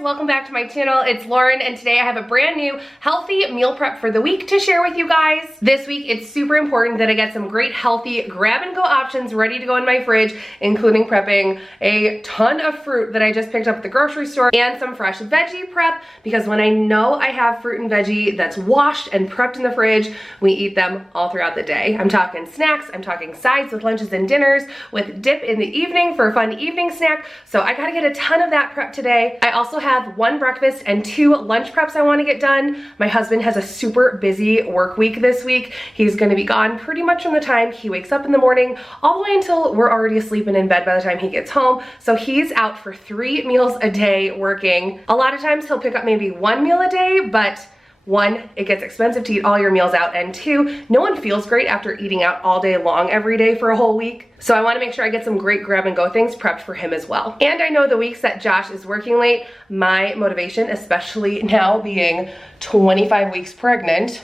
welcome back to my channel. It's Lauren, and today I have a brand new healthy meal prep for the week to share with you guys. This week it's super important that I get some great healthy grab and go options ready to go in my fridge, including prepping a ton of fruit that I just picked up at the grocery store and some fresh veggie prep, because when I know I have fruit and veggie that's washed and prepped in the fridge, we eat them all throughout the day. I'm talking snacks, I'm talking sides with lunches and dinners, with dip in the evening for a fun evening snack. So I gotta get a ton of that prep today. I also have 1 breakfast and 2 lunch preps I want to get done. My husband has a super busy work week this week. He's going to be gone pretty much from the time he wakes up in the morning all the way until we're already asleep and in bed by the time he gets home. So he's out for 3 meals a day working. A lot of times he'll pick up maybe 1 meal a day, but 1, it gets expensive to eat all your meals out, and 2, no one feels great after eating out all day long every day for a whole week. So I want to make sure I get some great grab and go things prepped for him as well. And I know the weeks that Josh is working late, my motivation, especially now being 25 weeks pregnant,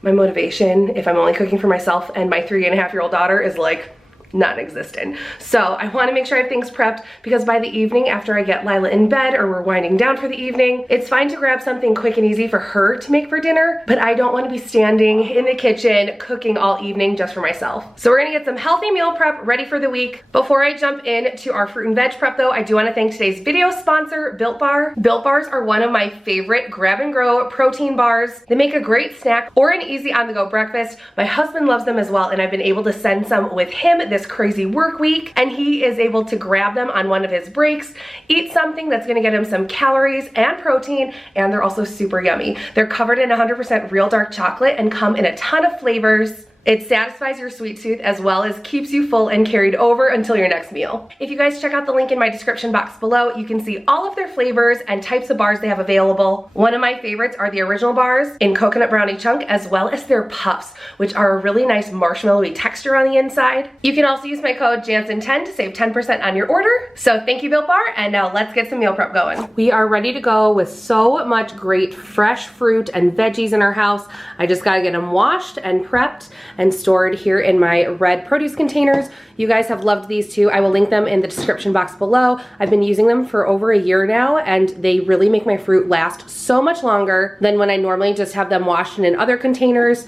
my motivation, if I'm only cooking for myself and my 3.5-year-old daughter, is like non-existent. So I want to make sure I have things prepped, because by the evening after I get Lila in bed or we're winding down for the evening, it's fine to grab something quick and easy for her to make for dinner, but I don't want to be standing in the kitchen cooking all evening just for myself. So we're gonna get some healthy meal prep ready for the week. Before I jump into our fruit and veg prep though, I do want to thank today's video sponsor, Built Bar. Built Bars are one of my favorite grab and go protein bars. They make a great snack or an easy on the go breakfast. My husband loves them as well, and I've been able to send some with him this crazy work week, and he is able to grab them on one of his breaks, eat something that's gonna get him some calories and protein, and they're also super yummy. They're covered in 100% real dark chocolate and come in a ton of flavors. It satisfies your sweet tooth as well as keeps you full and carried over until your next meal. If you guys check out the link in my description box below, you can see all of their flavors and types of bars they have available. One of my favorites are the original bars in coconut brownie chunk, as well as their puffs, which are a really nice marshmallowy texture on the inside. You can also use my code Jansen10 to save 10% on your order. So thank you, Built Bar, and now let's get some meal prep going. We are ready to go with so much great fresh fruit and veggies in our house. I just gotta get them washed and prepped and stored here in my red produce containers. You guys have loved these too. I will link them in the description box below. I've been using them for over a year now, and they really make my fruit last so much longer than when I normally just have them washed in other containers.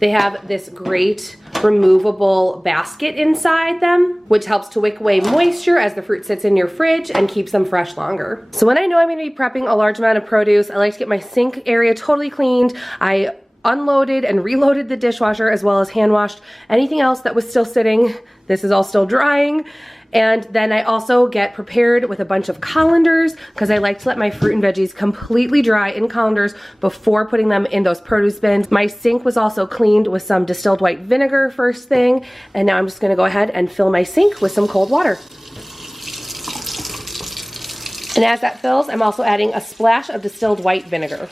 They have this great removable basket inside them, which helps to wick away moisture as the fruit sits in your fridge and keeps them fresh longer. So when I know I'm gonna be prepping a large amount of produce, I like to get my sink area totally cleaned. I unloaded and reloaded the dishwasher, as well as hand washed anything else that was still sitting. This is all still drying. And then I also get prepared with a bunch of colanders, because I like to let my fruit and veggies completely dry in colanders before putting them in those produce bins. My sink was also cleaned with some distilled white vinegar first thing, and now I'm just gonna go ahead and fill my sink with some cold water. And as that fills, I'm also adding a splash of distilled white vinegar.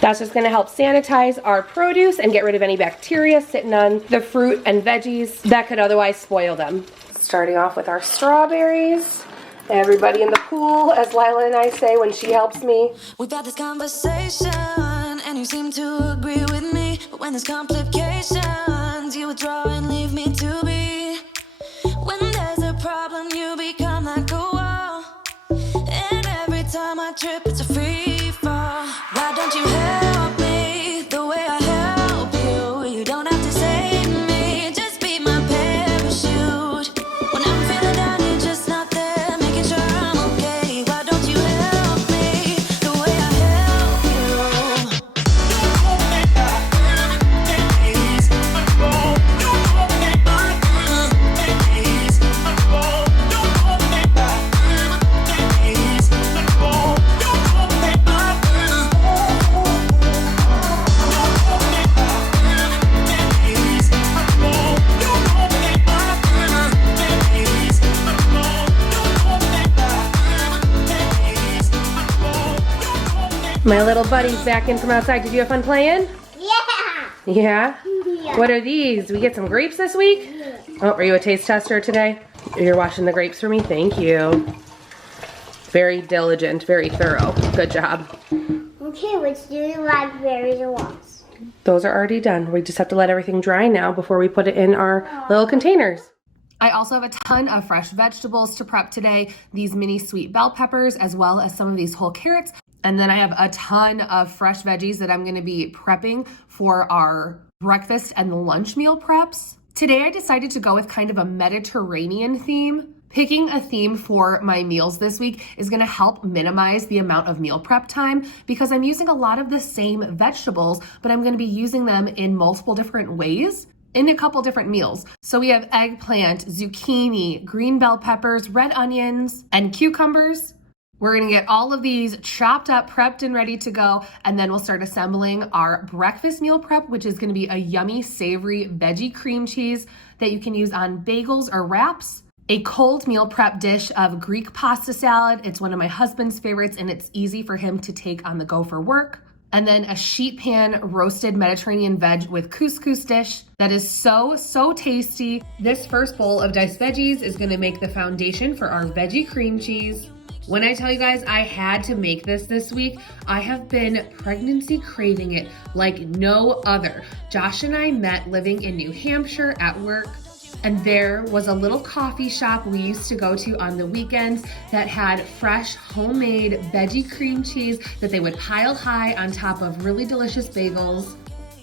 That's just gonna help sanitize our produce and get rid of any bacteria sitting on the fruit and veggies that could otherwise spoil them. Starting off with our strawberries. Everybody in the pool, as Lila and I say when she helps me. We've had this conversation and you seem to agree with me, but when there's complications, you withdraw and leave me to be. When there's a problem, you become like a wall, and every time I trip, it's a free fall. Why don't you help me the way I help you? You don't have to save me, just be my parachute. When I'm feeling down, you're just not there, making sure I'm okay. Why don't you help me the way I help you? My little buddy's back in from outside. Did you have fun playing? Yeah. Yeah? Yeah. What are these? We get some grapes this week? Yeah. Oh, are you a taste tester today? You're washing the grapes for me? Thank you. Very diligent, very thorough. Good job. Okay, let's do the raspberries and walks. Those are already done. We just have to let everything dry now before we put it in our little containers. I also have a ton of fresh vegetables to prep today, these mini sweet bell peppers, as well as some of these whole carrots. And then I have a ton of fresh veggies that I'm gonna be prepping for our breakfast and the lunch meal preps. Today I decided to go with kind of a Mediterranean theme. Picking a theme for my meals this week is gonna help minimize the amount of meal prep time because I'm using a lot of the same vegetables, but I'm gonna be using them in multiple different ways in a couple different meals. So we have eggplant, zucchini, green bell peppers, red onions, and cucumbers. We're gonna get all of these chopped up, prepped, and ready to go, and then we'll start assembling our breakfast meal prep, which is gonna be a yummy, savory veggie cream cheese that you can use on bagels or wraps. A cold meal prep dish of Greek pasta salad. It's one of my husband's favorites, and it's easy for him to take on the go for work. And then a sheet pan roasted Mediterranean veg with couscous dish that is so tasty. This first bowl of diced veggies is gonna make the foundation for our veggie cream cheese. When I tell you guys I had to make this week, I have been pregnancy craving it like no other. Josh and I met living in New Hampshire at work, and there was a little coffee shop we used to go to on the weekends that had fresh homemade veggie cream cheese that they would pile high on top of really delicious bagels.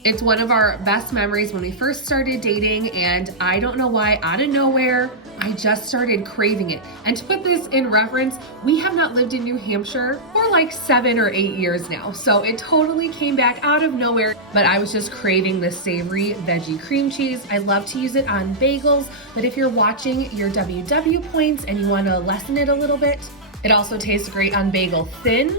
It's one of our best memories when we first started dating, and I don't know why, out of nowhere, I just started craving it. And to put this in reference, we have not lived in New Hampshire for like 7 or 8 years now. So it totally came back out of nowhere, but I was just craving this savory veggie cream cheese. I love to use it on bagels, but if you're watching your WW points and you wanna lessen it a little bit, it also tastes great on bagel thins,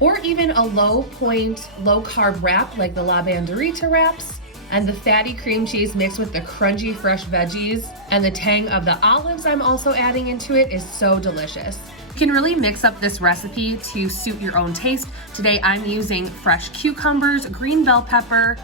or even a low point, low carb wrap like the La Banderita wraps. And the fatty cream cheese mixed with the crunchy fresh veggies and the tang of the olives I'm also adding into it is so delicious. You can really mix up this recipe to suit your own taste. Today I'm using fresh cucumbers, green bell pepper,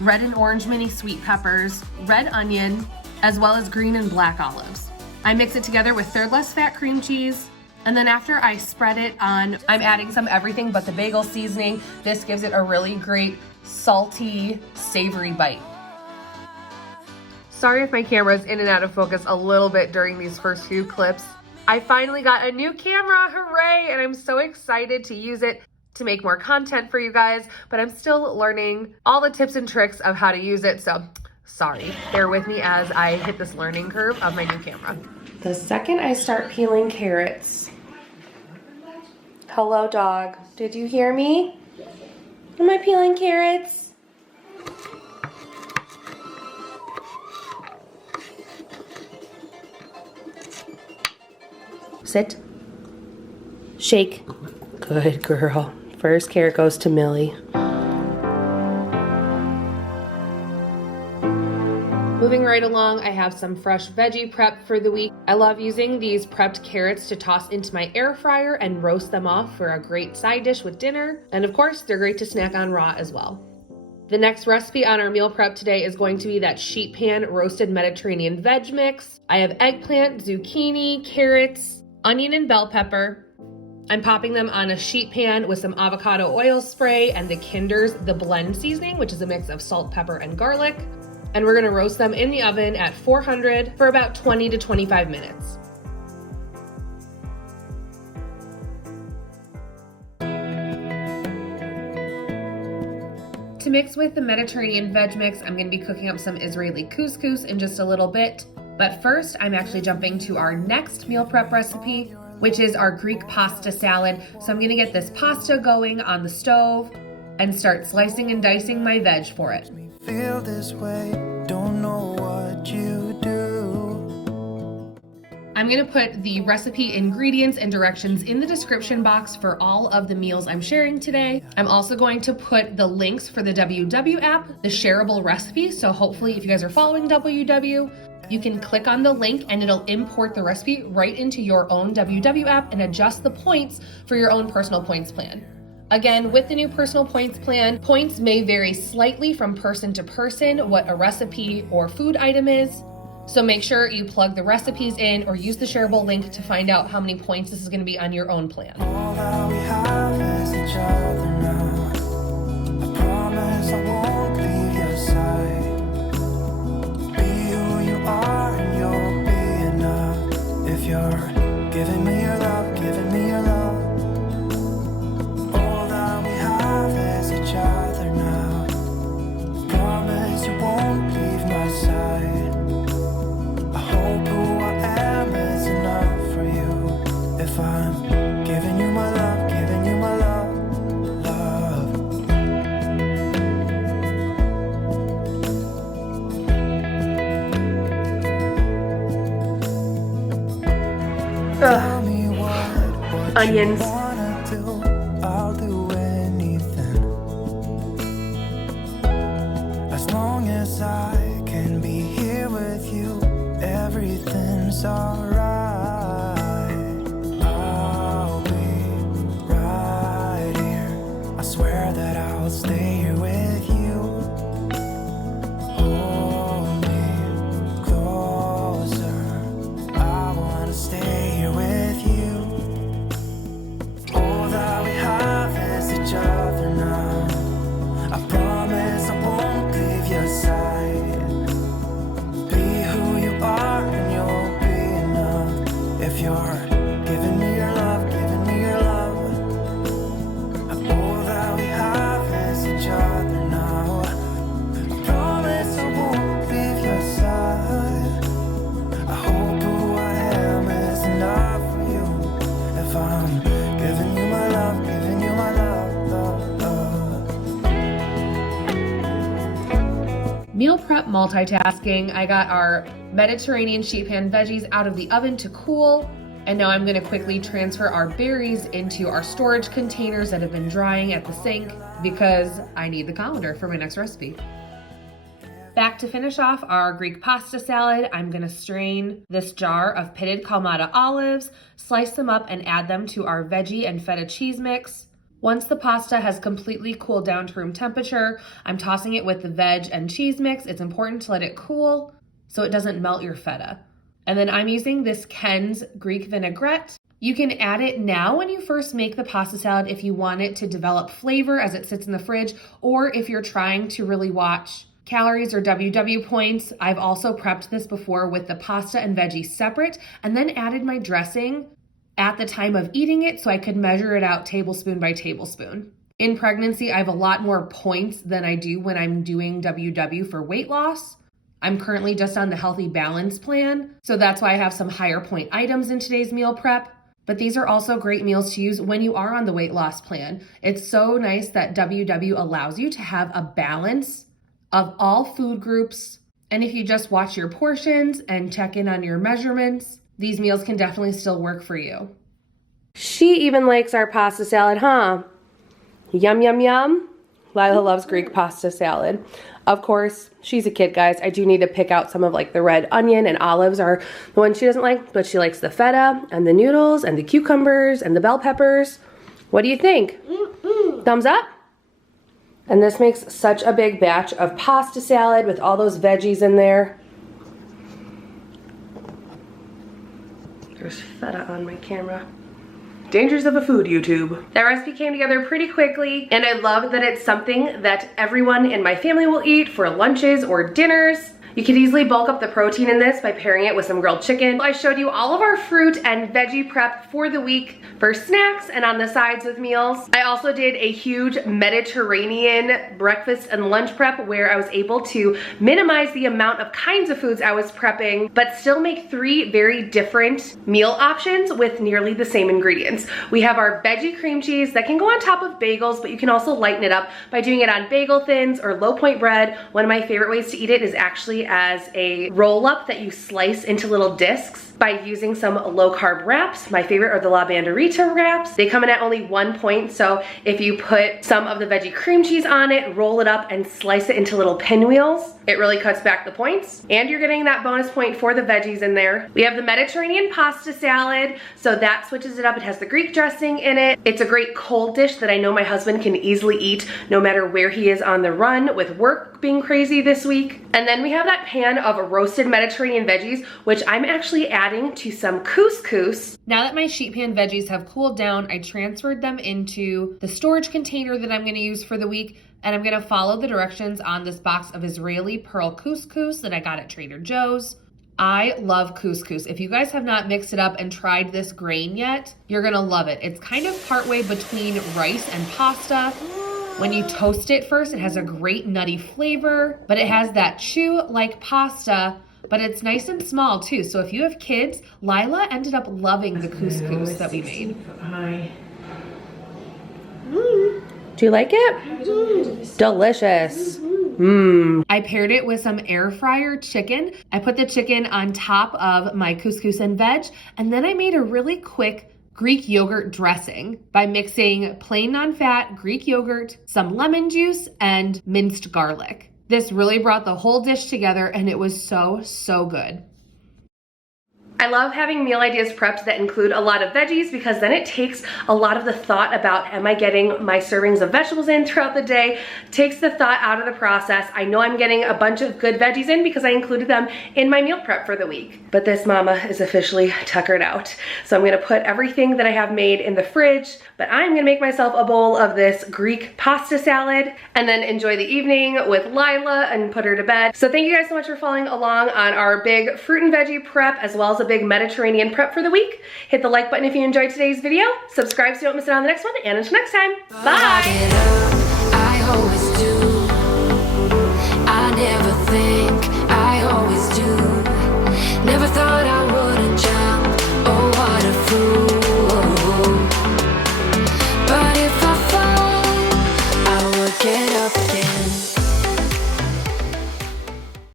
red and orange mini sweet peppers, red onion, as well as green and black olives. I mix it together with third less fat cream cheese, and then after I spread it on, I'm adding some everything but the bagel seasoning. This gives it a really great salty, savory bite. Sorry if my camera's in and out of focus a little bit during these first few clips. I finally got a new camera, hooray! And I'm so excited to use it to make more content for you guys, but I'm still learning all the tips and tricks of how to use it, so sorry. Bear with me as I hit this learning curve of my new camera. The second I start peeling carrots, hello dog, did you hear me? Am I peeling carrots? Sit. Shake. Good girl. First carrot goes to Millie. Moving right along, I have some fresh veggie prep for the week. I love using these prepped carrots to toss into my air fryer and roast them off for a great side dish with dinner. And of course, they're great to snack on raw as well. The next recipe on our meal prep today is going to be that sheet pan roasted Mediterranean veg mix. I have eggplant, zucchini, carrots, onion, and bell pepper. I'm popping them on a sheet pan with some avocado oil spray and the Kinder's The Blend seasoning, which is a mix of salt, pepper, and garlic. And we're gonna roast them in the oven at 400 for about 20 to 25 minutes. To mix with the Mediterranean veg mix, I'm gonna be cooking up some Israeli couscous in just a little bit. But first, I'm actually jumping to our next meal prep recipe, which is our Greek pasta salad. So I'm gonna get this pasta going on the stove and start slicing and dicing my veg for it. Feel this way, don't know what you do. I'm gonna put the recipe, ingredients, and directions in the description box for all of the meals I'm sharing today. I'm also going to put the links for the WW app, the shareable recipe. So hopefully if you guys are following WW, you can click on the link and it'll import the recipe right into your own WW app and adjust the points for your own personal points plan. Again, with the new personal points plan, points may vary slightly from person to person what a recipe or food item is. So make sure you plug the recipes in or use the shareable link to find out how many points this is going to be on your own plan. All that we have is each other now. I promise I won't leave your side. Be who you are and you'll be enough. onions. I'll do anything. As long as I can be here with you, everything's alright. I'll be right here. I swear that I'll stay here with you. Hold me closer. I wanna stay here with you. All that we have is each other now. I promise I won't leave your side. Be who you are and you'll be enough. If you're giving me your love, giving me your love. All that we have is each other now. I promise I won't leave your side. I hope who I am is enough for you. If I'm giving you my love, giving you my love, love, love. Meal prep multitasking. I got our Mediterranean sheet pan veggies out of the oven to cool. And now I'm gonna quickly transfer our berries into our storage containers that have been drying at the sink because I need the colander for my next recipe. Back to finish off our Greek pasta salad, I'm gonna strain this jar of pitted Kalamata olives, slice them up and add them to our veggie and feta cheese mix. Once the pasta has completely cooled down to room temperature, I'm tossing it with the veg and cheese mix. It's important to let it cool so it doesn't melt your feta. And then I'm using this Ken's Greek vinaigrette. You can add it now when you first make the pasta salad if you want it to develop flavor as it sits in the fridge, or if you're trying to really watch calories or WW points. I've also prepped this before with the pasta and veggies separate and then added my dressing at the time of eating it so I could measure it out tablespoon by tablespoon. In pregnancy, I have a lot more points than I do when I'm doing WW for weight loss. I'm currently just on the Healthy Balance plan, so that's why I have some higher point items in today's meal prep. But these are also great meals to use when you are on the weight loss plan. It's so nice that WW allows you to have a balance of all food groups. And if you just watch your portions and check in on your measurements, these meals can definitely still work for you. She even likes our pasta salad, huh? Yum, yum, yum. Lila loves Greek pasta salad. Of course, she's a kid, guys. I do need to pick out some of like the red onion and olives are the ones she doesn't like, but she likes the feta and the noodles and the cucumbers and the bell peppers. What do you think? Thumbs up? And this makes such a big batch of pasta salad with all those veggies in there. There's feta on my camera. Dangers of a food YouTube. That recipe came together pretty quickly, and I love that it's something that everyone in my family will eat for lunches or dinners. You could easily bulk up the protein in this by pairing it with some grilled chicken. I showed you all of our fruit and veggie prep for the week for snacks and on the sides with meals. I also did a huge Mediterranean breakfast and lunch prep where I was able to minimize the amount of kinds of foods I was prepping, but still make 3 very different meal options with nearly the same ingredients. We have our veggie cream cheese that can go on top of bagels, but you can also lighten it up by doing it on bagel thins or low point bread. One of my favorite ways to eat it is actually as a roll up that you slice into little discs by using some low carb wraps. My favorite are the La Banderita wraps. They come in at only 1 point, so if you put some of the veggie cream cheese on it, roll it up and slice it into little pinwheels, it really cuts back the points. And you're getting that bonus point for the veggies in there. We have the Mediterranean pasta salad, so that switches it up. It has the Greek dressing in it. It's a great cold dish that I know my husband can easily eat no matter where he is on the run with work being crazy this week. And then we have that pan of roasted Mediterranean veggies, which I'm actually adding to some couscous. Now that my sheet pan veggies have cooled down, I transferred them into the storage container that I'm gonna use for the week, and I'm gonna follow the directions on this box of Israeli pearl couscous that I got at Trader Joe's. I love couscous. If you guys have not mixed it up and tried this grain yet, you're gonna love it. It's kind of partway between rice and pasta. When you toast it first, it has a great nutty flavor, but it has that chew like pasta, but it's nice and small too. So if you have kids, Lila ended up loving the couscous that we made. Do you like it? Delicious. I paired it with some air fryer chicken. I put the chicken on top of my couscous and veg, and then I made a really quick Greek yogurt dressing by mixing plain non-fat Greek yogurt, some lemon juice, and minced garlic. This really brought the whole dish together and it was so, so good. I love having meal ideas preps that include a lot of veggies because then it takes a lot of the thought about, am I getting my servings of vegetables in throughout the day? Takes the thought out of the process. I know I'm getting a bunch of good veggies in because I included them in my meal prep for the week. But this mama is officially tuckered out. So I'm gonna put everything that I have made in the fridge, but I'm gonna make myself a bowl of this Greek pasta salad and then enjoy the evening with Lila and put her to bed. So thank you guys so much for following along on our big fruit and veggie prep as well as a big Mediterranean prep for the week. Hit the like button if you enjoyed today's video. Subscribe so you don't miss out on the next one. And until next time, bye!